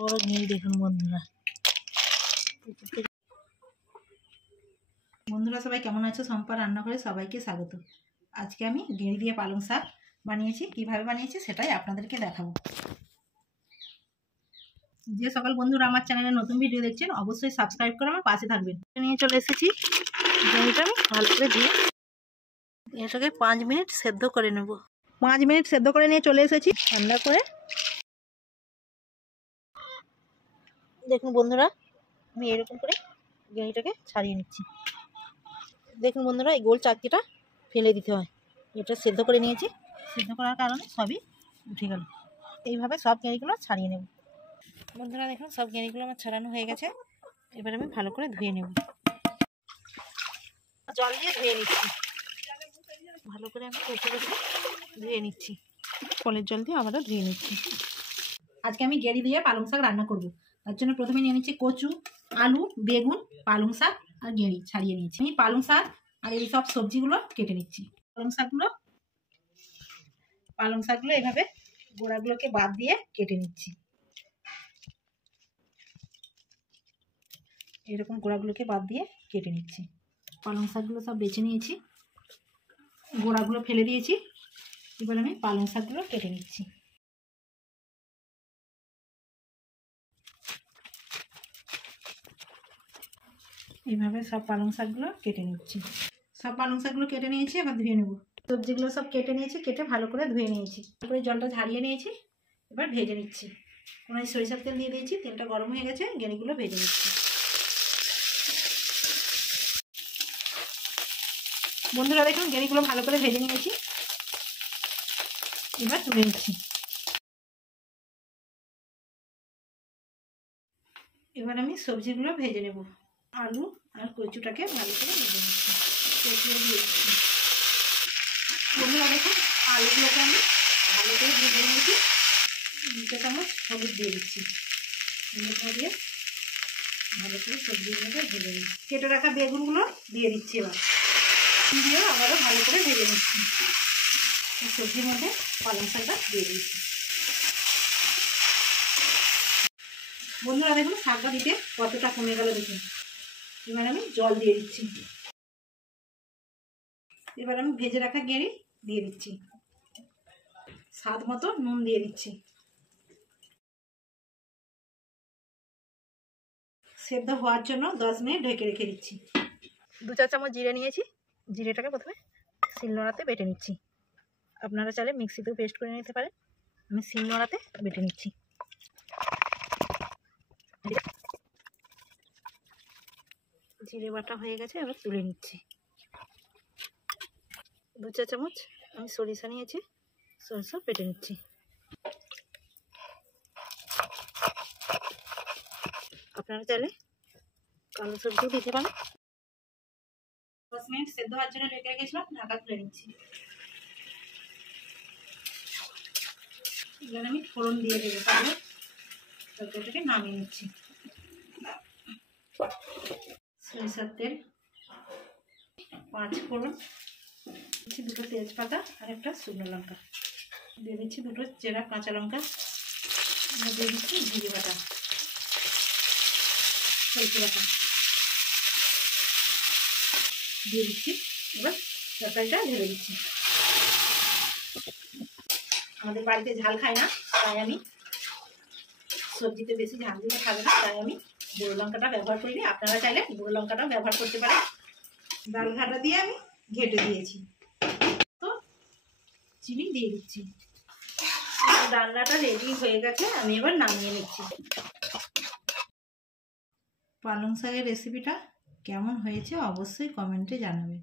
বড় নেই দেখুন বন্ধুরা। বন্ধুরা সবাই কেমন আছো? সম্পা রান্নাঘরে সবাইকে স্বাগত। আজকে আমি গেঁড়ি দিয়ে পালং শাক বানিয়েছি। কিভাবে বানিয়েছি সেটাই আপনাদেরকে দেখাবো। যে সকল বন্ধুরা আমার চ্যানেলে নতুন ভিডিও দেখছেন অবশ্যই সাবস্ক্রাইব করে আমার পাশে থাকবেন। নিয়ে চলে এসেছি গেঁড়িটা ভালো করে দিয়ে এটাকে 5 মিনিট সেদ্ধ করে নেব। 5 মিনিট সেদ্ধ করে নিয়ে চলে এসেছি ঠান্ডা করে। দেখুন বন্ধুরা আমি এরকম করে গেঁড়িটাকে ছাড়িয়ে নিচ্ছি। দেখুন বন্ধুরা এই গোল চাকতিটা ফেলে দিতে হয়। এটা সেদ্ধ করে নিয়েছি, সেদ্ধ করার কারণে সবই উঠে গেল। এইভাবে সব গেঁড়িগুলো ছাড়িয়ে নেব। বন্ধুরা দেখুন সব গেঁড়িগুলো আমার ছাড়ানো হয়ে গেছে। এবার আমি ভালো করে ধুয়ে নেব, জল দিয়ে ধুয়ে নিচ্ছি। ভালো করে আমি ধুয়ে নিচ্ছি, কলের জল দিয়ে আবারও ধুয়ে নিচ্ছি। আজকে আমি গেঁড়ি দিয়ে পালং শাক রান্না করব। তার জন্য প্রথমে নিয়ে নিচ্ছি কচু, আলু, বেগুন, পালং শাক আর গেঁড়ি ছাড়িয়ে নিয়েছি। আমি পালং শাক আর এই সব সবজিগুলো কেটে নিচ্ছি। পালং শাকগুলো এভাবে গোড়াগুলোকে বাদ দিয়ে কেটে নিচ্ছি। এরকম গোড়াগুলোকে বাদ দিয়ে কেটে নিচ্ছি। পালং শাকগুলো সব বেছে নিয়েছি, গোড়াগুলো ফেলে দিয়েছি। এবার আমি পালং শাকগুলো কেটে নিচ্ছি। এইভাবে সব পালং শাকগুলো কেটে নিচ্ছি। সব পালং শাকগুলো কেটে নিয়েছি, এবার ধুয়ে নেব। সবজিগুলো সব কেটে নিয়েছি, কেটে ভালো করে ধুয়ে নিয়েছি। তারপরে জলটা ঝারিয়ে নিয়েছি। এবার ভেজে নিচ্ছি। ওনায় সরিষার তেল দিয়ে দিয়েছি, তেলটা গরম হয়ে গেছে, গেঁড়িগুলো ভেজে নিচ্ছি। বন্ধুরা দেখুন গেঁড়িগুলো ভালো করে ভেজে নিয়েছি, এবার তুলে নিচ্ছি। এবার আমি সবজিগুলো ভেজে নেব। আলু আর কচুটাকে ভালো করে ভেজে নিচ্ছি। কচুও দিয়ে দিচ্ছি। বন্ধুরা দেখুন আলুগুলোকে আমি ভালো করে ভেজে নিয়েছি। 2 চামচ হলুদ দিয়ে দিচ্ছি। হলুদ দিয়ে ভালো করে সবজিগুলোকে ভেজে নিচ্ছি। কেটে রাখা বেগুনগুলো দিয়ে দিচ্ছি। এবার দিয়ে আবারও ভালো করে ভেজে নিচ্ছি। সবজির মধ্যে পালং শাকটা দিয়ে দিচ্ছি। বন্ধুরা দেখুন শাকটা দিতে কতটা কমে গেল দেখুন। এবার আমি জল দিয়ে দিচ্ছি। এবার আমি ভেজে রাখা গেঁড়ি দিয়ে দিচ্ছি। স্বাদ মতো নুন দিয়ে দিচ্ছি। সেদ্ধ হওয়ার জন্য 10 মিনিট ঢেকে রেখে দিচ্ছি। 2 চামচ জিরে নিয়েছি। জিরেটাকে প্রথমে শিলনোড়াতে বেটে নিচ্ছি। আপনারা চাইলে মিক্সিতেও পেস্ট করে নিতে পারেন। আমি শিলনোড়াতে বেটে নিচ্ছি। জিরে বাটা হয়ে গেছে, এবার তুলে নিচ্ছি। 2 চামচ আমি সরিষা নিয়েছি, সরিষা বেটে নিচ্ছি। আপনারা চাইলে কালো সবজিও দিতে পারেন। 10 মিনিট সেদ্ধ হওয়ার জন্য ঢেকে রেখেছিলাম, ঢাকা তুলে নিচ্ছি। এবার আমি ফোড়ন দিয়ে দেবো। তাহলে তরকারিটাকে নামিয়ে নিচ্ছি। সরিষার তেল, 5 ফোড়ন দিচ্ছি, 2টো তেজপাতা আর একটা শুকনো লঙ্কা দিয়ে দিচ্ছি, 2টো চেরা কাঁচা লঙ্কা দিয়ে দিচ্ছি, জিরে বাটা, সরষে বাটা দিয়ে দিচ্ছি। এবার তরকারিটা ঢেলে দিচ্ছি। আমাদের বাড়িতে ঝাল খায় না, তাই আমি সবজিতে বেশি ঝাল দিলে খাবে না, তাই আমি গুঁড়ো লঙ্কাটা ব্যবহার করিনি। আপনারা চাইলে গুঁড়ো লঙ্কাটাও ব্যবহার করতে পারেন। ডাল ঘাটা দিয়ে আমি ঘেটে দিয়েছি, তো চিনি দিয়ে দিচ্ছি। ডালনাটা রেডি হয়ে গেছে, আমি এবার নামিয়ে নিচ্ছি। পালং শাকের রেসিপিটা কেমন হয়েছে অবশ্যই কমেন্টে জানাবে।